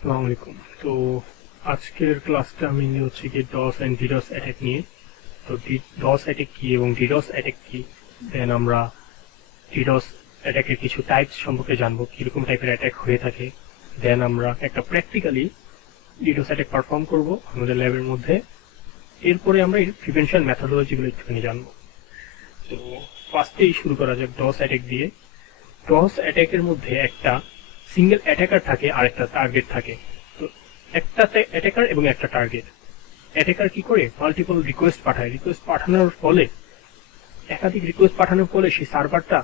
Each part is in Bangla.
আসসালামু আলাইকুম। তো আজকের ক্লাসটা মেইনলি হচ্ছে কি ডস এন্ড ডিডস অ্যাটাক নিয়ে। তো ডস অ্যাটাক কি এবং ডিডস অ্যাটাক কি, দেন আমরা ডিডস অ্যাটাকের কিছু টাইপস সম্পর্কে জানবো, কিরকম টাইপের অ্যাটাক হয়ে থাকে। দেন আমরা একটা প্র্যাকটিক্যালি ডিডস অ্যাটাক পারফর্ম করব আমাদের ল্যাবের মধ্যে। এরপরে আমরা এর প্রিভেনশন মেথোডোলজিগুলো একটুখানি জানবো। তো ফার্স্টেই শুরু করা যাক ডস অ্যাটাক দিয়ে। ডস অ্যাটাকের মধ্যে একটা সিঙ্গেল অ্যাটাকার থাকে আর একটা টার্গেট থাকে। তো একটা অ্যাটাকার এবং একটা টার্গেট। অ্যাটাকার কি করে মাল্টিপল রিকোয়েস্ট পাঠায়, রিকোয়েস্ট পাঠানোর ফলে একাধিক রিকোয়েস্ট পাঠানোর ফলে সেই সার্ভারটা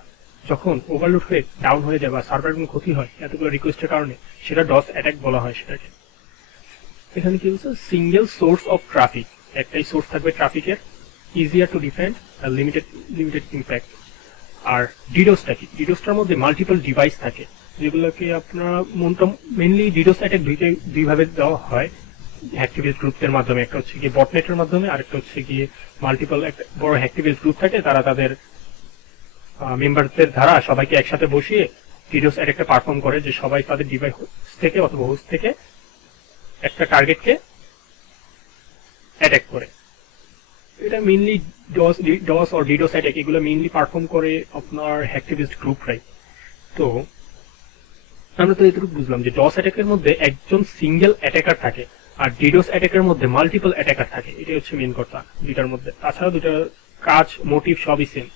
যখন ওভারলোড হয়ে ডাউন হয়ে যায় বা সার্ভার কোনো ক্ষতি হয় এতগুলো রিকোয়েস্টের কারণে, সেটা ডস অ্যাটাক বলা হয় সেটাকে। এখানে কি বলছে, সিঙ্গেল সোর্স অফ ট্রাফিক, একটাই সোর্স থাকবে ট্রাফিকের, ইজিয়ার টু ডিফেন্ড আর লিমিটেড ইম্প্যাক্ট। আর ডিডোসটা কি, ডিডোসটার মধ্যে মাল্টিপল ডিভাইস থাকে যেগুলোকে আপনার মেনলি ডিডোস অ্যাটাক দুই ভাবে দেওয়া হয় হ্যাকটিভেজ গ্রুপের মাধ্যমে। একটা হচ্ছে গিয়ে বটনেটের মাধ্যমে, আরেকটা হচ্ছে গিয়ে মাল্টিপল একটা বড় হ্যাকটিভেজ গ্রুপ থাকে, তারা তাদের মেম্বারদের দ্বারা সবাইকে একসাথে বসিয়ে ডিডোস অ্যাটাকটা পারফর্ম করে, যে সবাই তাদের ডিভাইস থেকে অথবা হোস্ট থেকে একটা টার্গেটকে অ্যাটাক করে। এটা mainly DoS or DDoS attack, এগুলো মেইনলি পারফর্ম করে আপনার হ্যাকটিভেজ গ্রুপরাই। তো আমরা তো এটুকু বুঝলাম যে ডস অ্যাটাকের মধ্যে একজন সিঙ্গেল অ্যাটাকার থাকে আর ডিডোস অ্যাটাকের মধ্যে মাল্টিপল অ্যাটাকার থাকে, এটাই হচ্ছে মেইন কথা দুইটার মধ্যে। তাছাড়া দুটার কাজ, মোটিভ সবই সেম।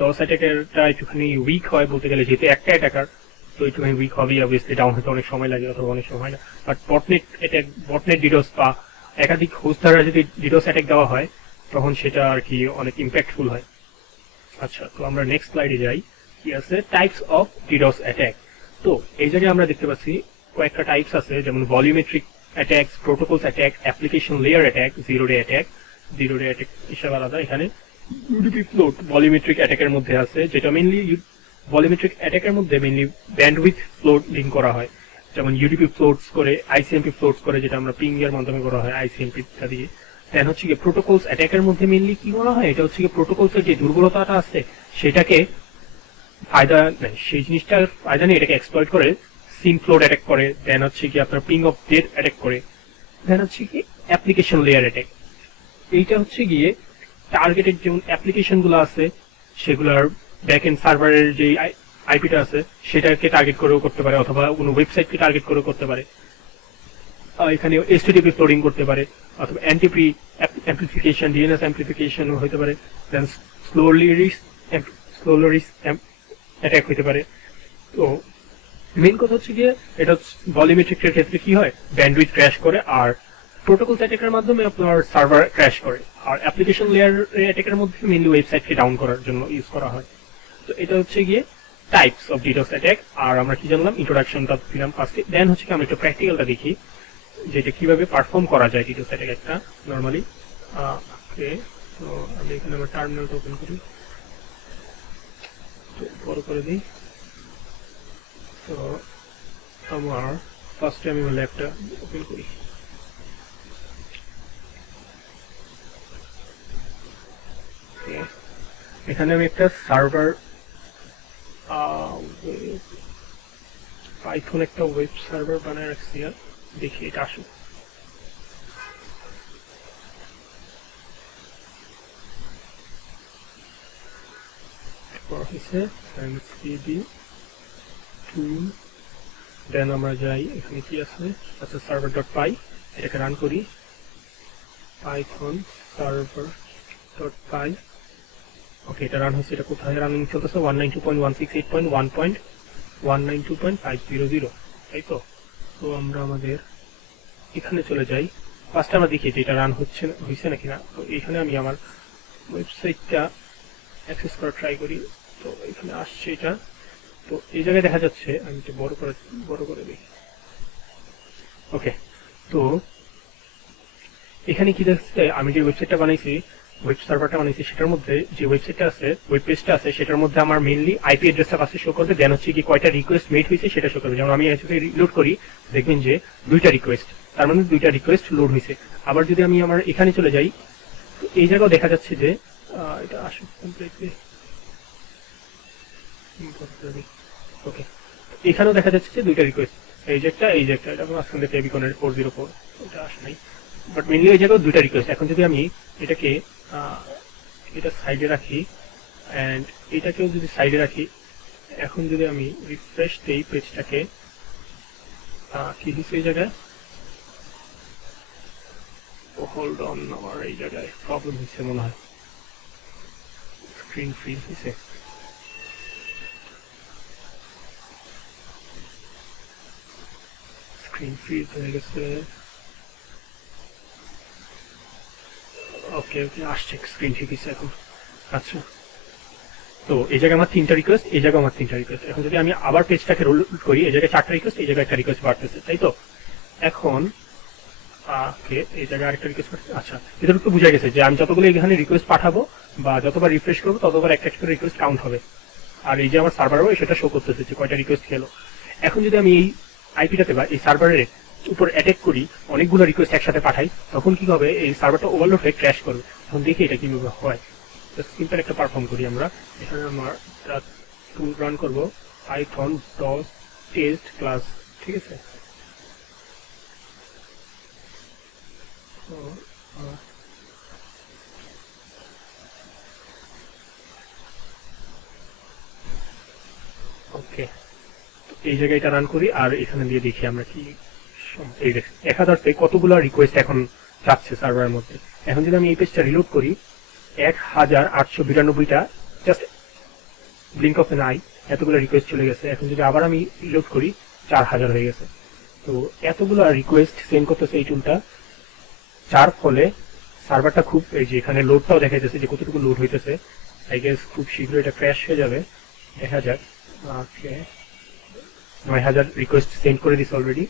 ডস অ্যাটাকেরটা একটুখানি উইক হয় বলতে গেলে, যেহেতু একটা অ্যাটাকার তো একটুখানি উইক হবেই, অবভিয়াসলি ডাউন হতে অনেক সময় লাগে অথবা অনেক সময় হয় না। বাট বটনেট ডিডোস বা একাধিক হোস্ট দ্বারা যদি ডিডোস অ্যাটাক দেওয়া হয় তখন সেটা আর কি অনেক ইম্প্যাক্টফুল হয়। আচ্ছা, তো আমরা নেক্সট স্লাইডে যাই। কি আছে, টাইপস অফ ডিডোস অ্যাটাক। তো এই জায়গায় আমরা দেখতে পাচ্ছি কয়েকটা টাইপস আছে, যেমন volumetric attack, protocols attack, application layer attack, zero day attack. Zero day attack হিসাবে আলাদা। এখানে ইউডিপি ফ্লোট ভলিউমেট্রিক অ্যাটাকের মধ্যে আছে, যেটা মেইনলি ভলিউমেট্রিক অ্যাটাকের মধ্যে মেইনলি ব্যান্ডউইথ ফ্লোট লিঙ্ক করা হয়, যেমন ইউডিপি ফ্লোটস করে, আইসিএমপি ফ্লোটস করে, যেটা আমরা পিং এর মাধ্যমে করা হয় আইসিএমপি দিয়ে। দেন হচ্ছে কি প্রোটোকলস অ্যাটাকের মধ্যে মেইনলি কি করা হয়, এটা হচ্ছে কি প্রোটোকলসের যে দুর্বলতাটা আছে সেটাকে ফায়দা নেয়, সেই জিনিসটার ফায়দা নিয়ে এটাকে এক্সপ্লয়েট করে সিম ফ্লোট অ্যাটাক করে। দেন হচ্ছে কি আপনার পিং অফ ডেট অ্যাটাক করে। দেন হচ্ছে কি অ্যাপ্লিকেশন লেয়ার অ্যাটাক। এইটা হচ্ছে গিয়ে টার্গেটেড যেমন অ্যাপ্লিকেশন গুলো আছে সেগুলোর ব্যাক এন্ড সার্ভারের যে আইপিটা আছে সেটাকে টার্গেট করেও করতে পারে, অথবা কোনো ওয়েবসাইটকে টার্গেট করেও করতে পারে। এখানে এসটিটিপি ফ্লোডিং করতে পারে, অথবা অ্যান্টিপ্রি অ্যাম্পলিফিকেশন, ডিএনএস অ্যাম্পলিফিকেশন হতে পারে। দেন স্লোলিস অ্যাটাক হতে পারে। তো মেইন কথা হচ্ছে গিয়ে এটা ভলিউমেট্রিকের ক্ষেত্রে কি হয়, ব্যান্ডউইথ ক্র্যাশ করে, আর প্রোটোকল অ্যাটাকের মাধ্যমে আপনার সার্ভার ক্র্যাশ করে, আর অ্যাপ্লিকেশন লেয়ার অ্যাটাকের মধ্যে মেইনলি ওয়েবসাইটকে ডাউন করার জন্য ইউজ করা হয়। তো এটা হচ্ছে গিয়ে টাইপস অফ ডিডোস অ্যাটাক। আর আমরা কি জানলাম, ইন্ট্রোডাকশনটা দিলাম ফার্স্টে। দেন হচ্ছে কি আমরা একটু প্র্যাকটিক্যালটা দেখি, যেটা কিভাবে পারফর্ম করা যায় ডিডোস অ্যাটাক একটা নর্মালি। ওকে, তো আমি এখানে আমার টার্মিনালটা ওপেন করি, তো বড় করে দিই। তো আমার ফার্স্টে আমি আমার ল্যাবটা ওপেন করি। এখানে আমি একটা সার্ভার পাইথন একটা ওয়েব সার্ভার বানায় রাখছি, আর দেখি এটা আসুক। দেন আমরা যাই, এখানে কি আছে, আচ্ছা সার্ভার ডট পাই, এটাকে রান করি। পাইথন সার্ভার ডট পাই, ওকে এটা রান হচ্ছে। এটা কোথায় রানিং চলতেছে, 192.168.1.192.500, তাই তো। তো আমরা আমাদের এখানে চলে যাই, ফার্স্টে আমরা দেখি যে এটা রান হয়েছে নাকি না। তো এখানে আমি আমার ওয়েবসাইটটা অ্যাক্সেস করা ট্রাই করি। তো এখানে আসছে এটা, তো এই জায়গায় দেখা যাচ্ছে, আমি একটু বড় করে দিই। ওকে, তো এখানে কি দেখছে, আমি যে ওয়েবসাইটটা বানাইছি, ওয়েব সার্ভারটা বানাইছি, সেটার মধ্যে যে ওয়েবসাইটটা আছে, ওয়েব পেজটা আছে, সেটার মধ্যে আমার মেইনলি আইপি অ্যাড্রেসটা ফার্স্টে শো করবে। দেন হচ্ছে কি কয়টা রিকোয়েস্ট মেড হয়েছে সেটা শো করবে। যেমন আমি রিলোড করি, দেখবেন যে 2টা রিকোয়েস্ট, তার মানে 2টা রিকোয়েস্ট লোড হয়েছে। আবার যদি আমি আমার এখানে চলে যাই, তো এই জায়গাও দেখা যাচ্ছে যে এটা আসুক কমপ্লিটলি। ওকে, এখানেও দেখা যাচ্ছে যে 2টা রিকোয়েস্ট। এই যে একটা এটা মাঝখান থেকে বিকনের 404 এটা আসে নাই, বাট মেনলি এই জায়গায় দুইটা রিকোয়েস্ট। এখন যদি আমি এটাকে এটা সাইডে রাখি অ্যান্ড এটাকেও যদি সাইডে রাখি, এখন যদি আমি রিফ্রেশ দেই পেজটাকে, কি দিচ্ছে এই জায়গায়, হোল্ড অন, আমার এই জায়গায় প্রবলেম হচ্ছে মনে হয়, স্ক্রিন ফ্রিজ হয়েছে। স্ক্রিন ফ্রিজ হয়ে গেছে, ওকে ওকে আসছে, স্ক্রিন ঠিক আছে এখন। আচ্ছা, তো এই জায়গায় আমার 3টা রিকোয়েস্ট, এই জায়গায় আমার 3টা রিকোয়েস্ট। এখন যদি আমি আবার পেজটাকে রোল করি, এই জায়গায় 4টা রিকোয়েস্ট, এই জায়গায় একটা রিকোয়েস্ট বাড়তেছে, তাই তো? এখন এই জায়গায় আরেকটা রিকোয়েস্ট পাঠাচ্ছি। আচ্ছা, এটা তো বোঝা গেছে যে আমি যতগুলো এখানে রিকোয়েস্ট পাঠাবো বা যতবার রিফ্রেশ করবো ততবার একটা করে রিকোয়েস্ট কাউন্ট হবে, আর এই যে আমার সার্ভারও সেটা শো করতেছে যে কয়টা রিকোয়েস্ট গেল। এখন যদি আমি এই আইপিটাতে বা এই সার্ভারের উপর অ্যাটাক করি, অনেকগুলো রিকোয়েস্ট একসাথে পাঠাই, তখন কি হবে, এই সার্ভারটা ওভারলোড হয়ে ক্র্যাশ করবে। এখন দেখি এটা কিভাবে হয়। সিম্পল একটা পারফর্ম করি আমরা। এখানে আমার টুল রান করবো পাইথন ডট টেস্ট ক্লাস, ঠিক আছে? ওকে, এই জায়গায় এটা রান করি আর এখানে দিয়ে দেখি আমরা কি। এই দেখি 1000 কতগুলো রিকোয়েস্ট এখন যাচ্ছে সার্ভারের মধ্যে। এখন যদি আমি এই পেজটা রিলোড করি, 1892টা just blink of an eye এতগুলো রিকোয়েস্ট চলে গেছে। এখন যদি আবার আমি রিলোড করি, 4000 হয়ে গেছে। তো এতগুলো রিকোয়েস্ট সেন্ড করতেছে এই টুলটা, যার ফলে সার্ভারটা খুব, এই যে এখানে লোডটাও দেখা যাচ্ছে যে কতটুকু লোড হইতেছে। আই গেস খুব শীঘ্রই এটা ক্র্যাশ হয়ে যাবে। দেখা যাক। ওকে, 9000 রিকোয়েস্ট সেন্ড করে দিস অলরেডি,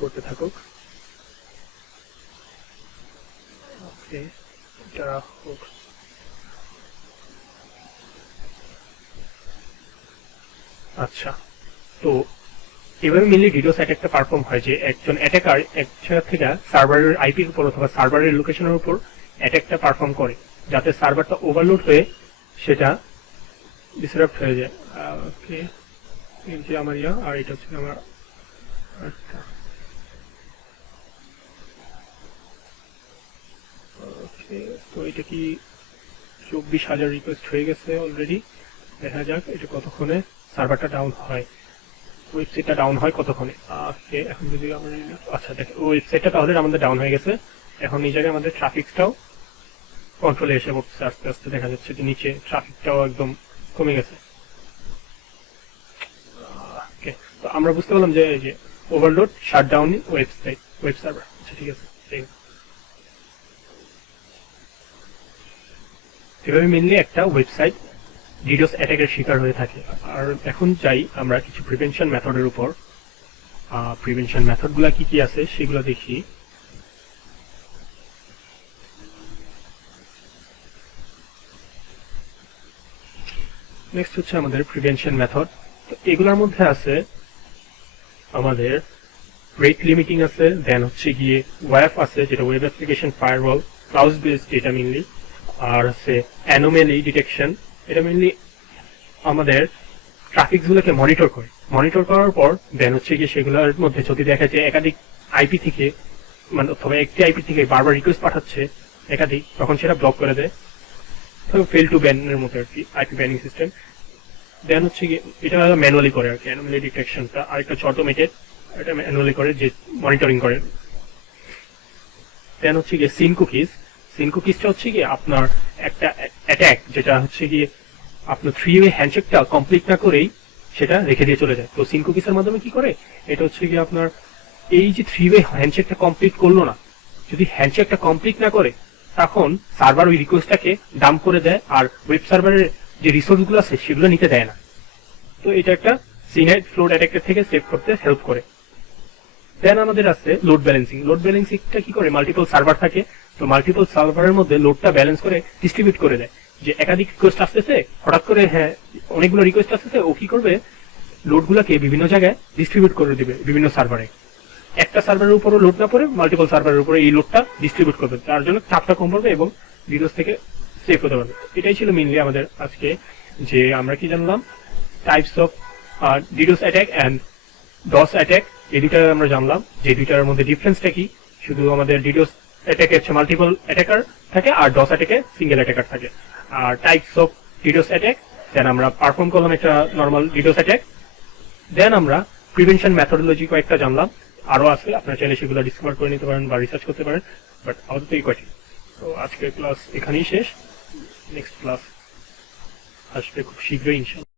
করতে থাকুক। ওকে, এটা হোক। আচ্ছা, তো এভাবে মেনলি ডিডোস অ্যাটাকটা পারফর্ম হয় যে একজন অ্যাটাকার এক জায়গা থেকে সার্ভারের আইপির উপর অথবা সার্ভারের লোকেশনের উপর অ্যাটাকটা পারফর্ম করে, যাতে সার্ভারটা ওভারলোড হয়ে সেটা ডিসরাপ্ট হয়ে যায়। ওকে, এই যে আমার আর এটা হচ্ছে আমার। ওকে, তো এটা কি 24000 রিকোয়েস্ট হয়ে গেছে অলরেডি। দেখা যাক এটা কতক্ষণে সার্ভারটা ডাউন হয়, ওয়েবসাইটটা ডাউন হয় কতক্ষণে। ওকে, এখন যদি আমরা, আচ্ছা দেখেন ওয়েবসাইটটা তাহলে আমাদের ডাউন হয়ে গেছে। এখন এই জায়গায় আমাদের ট্রাফিকটাও কন্ট্রোলে এসে পড়ছে আস্তে আস্তে। দেখা যাচ্ছে যে নিচে ট্রাফিকটাও একদম কমে গেছে। ওকে, তো আমরা বুঝতে পারলাম যে এই যে overload shutdown website web server. আচ্ছা ঠিক আছে, এভাবে মেনলি একটা ওয়েবসাইট ডিডোস অ্যাটাকের শিকার হয়ে থাকে। আর এখন চাই আমরা কিছু প্রিভেনশন মেথডের উপর। প্রিভেনশন মেথডগুলো কি কি আছে সেগুলো দেখি। নেক্সট হচ্ছে আমাদের প্রিভেনশন মেথড। তো এগুলোর মধ্যে আছে আমাদের রেট লিমিটিং আছে, দেন হচ্ছে গিয়ে ওয়েব আছে যেটা web application firewall, cloud based এটা মেনলি, আর আছে অ্যানোমেলি ডিটেকশন। এটা মেনলি আমাদের ট্রাফিকগুলোকে মনিটর করার পর দেন হচ্ছে গিয়ে সেগুলোর মধ্যে যদি দেখা যায় একাধিক আইপি থেকে, মানে অথবা একটি আইপি থেকে বারবার রিকোয়েস্ট পাঠাচ্ছে একাধিক, তখন সেটা ব্লক করে দেয়। ফেল টু ব্যানের মতো আর কি, আইপি ব্যানিং সিস্টেম। দেন হচ্ছে গিয়ে এটা ম্যানুয়ালি করে আর কি, অ্যানোমেলি ডিটেকশনটা। আর একটা হচ্ছে অটোমেটেড, এটা ম্যানুয়ালি করে যে মনিটরিং করে। দেন হচ্ছে গিয়ে সিন কুকিজটা হচ্ছে গিয়ে আপনার একটা অ্যাটাক যেটা হচ্ছে গিয়ে আপনার 3-ওয়ে হ্যান্ডশেকটা কমপ্লিট না করেই সেটা রেখে দিয়ে চলে যায়। তো সিন কুকিজের মাধ্যমে কি করে, এটা হচ্ছে গিয়ে আপনার এই যে 3-ওয়ে হ্যান্ডশেকটা কমপ্লিট করলো না, যদি হ্যান্ডশেকটা কমপ্লিট না করে তখন সার্ভার ওই রিকোয়েস্টটাকে ডাম্প করে দেয়, আর ওয়েব সার্ভারের যে রিসোর্সগুলো আছে সেগুলো নিতে দেয় না। তো এটা একটা সিনাইট ফ্লোড অ্যাটাকের থেকে সেভ করতে হেল্প করে। দেন আমাদের আছে লোড ব্যালেন্সিংটা কি করে, মাল্টিপল সার্ভার থাকে, তো মাল্টিপল সার্ভারের মধ্যে লোডটা ব্যালেন্স করে ডিস্ট্রিবিউট করে দেয়। যে একাধিক রিকোয়েস্ট আসতেছে হঠাৎ করে, হ্যাঁ অনেকগুলো রিকোয়েস্ট আসতেছে, ও কি করবে, লোডগুলোকে বিভিন্ন জায়গায় ডিস্ট্রিবিউট করে দিবে বিভিন্ন সার্ভারে। একটা সার্ভারের উপরও লোড না পড়ে মাল্টিপল সার্ভারের উপরে এই লোডটা ডিস্ট্রিবিউট করবে, তার জন্য চাপটা কম পড়বে এবং ডিডোস থেকে সেফ হতে পারবে। এটাই ছিল মেইনলি আমাদের আজকে, যে আমরা কি জানলাম types of DDoS attack and DoS attack, এই দুইটা আমরা জানলাম যে দুইটার মধ্যে ডিফারেন্সটা কি। শুধু আমাদের ডিডোস অ্যাটাকে হচ্ছে মাল্টিপল অ্যাটাকার থাকে আর ডস অ্যাটাকে সিঙ্গেল অ্যাটাকার থাকে। আর টাইপস অফ ডিডোস অ্যাটাক, দেন আমরা পারফর্ম করলাম একটা নর্মাল ডিডোস অ্যাটাক। দেন আমরা প্রিভেনশন মেথোডোলজি কয়েকটা জানলাম, আরো আছে, আপনারা চাইলে সেগুলো ডিসকভার করে নিতে পারেন বা রিসার্চ করতে পারেন, বাট আপাতত এই কয়টি। তো আজকের ক্লাস এখানেই শেষ, নেক্সট ক্লাস আসবে খুব শীঘ্রই ইনশাআল্লাহ।